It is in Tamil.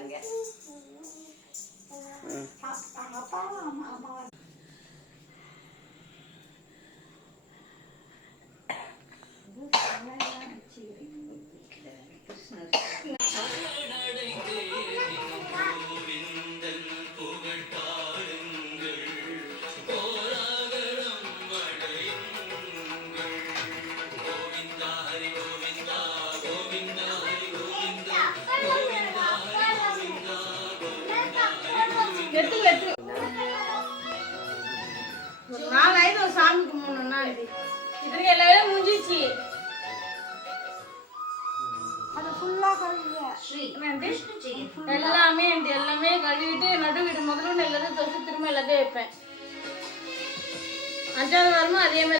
இருக்காங்க. சாமி கும்பிடணும்னா இதுக்கு எல்லாமே முடிஞ்சிச்சு. எல்லாமே கழுவிட்டு நடு வீடு முதல்ல எல்லாத்தையும் தொட்டு திரும்ப எல்லாத்தையும் வைப்பேன். 5வது வாரமும் அதே மாதிரி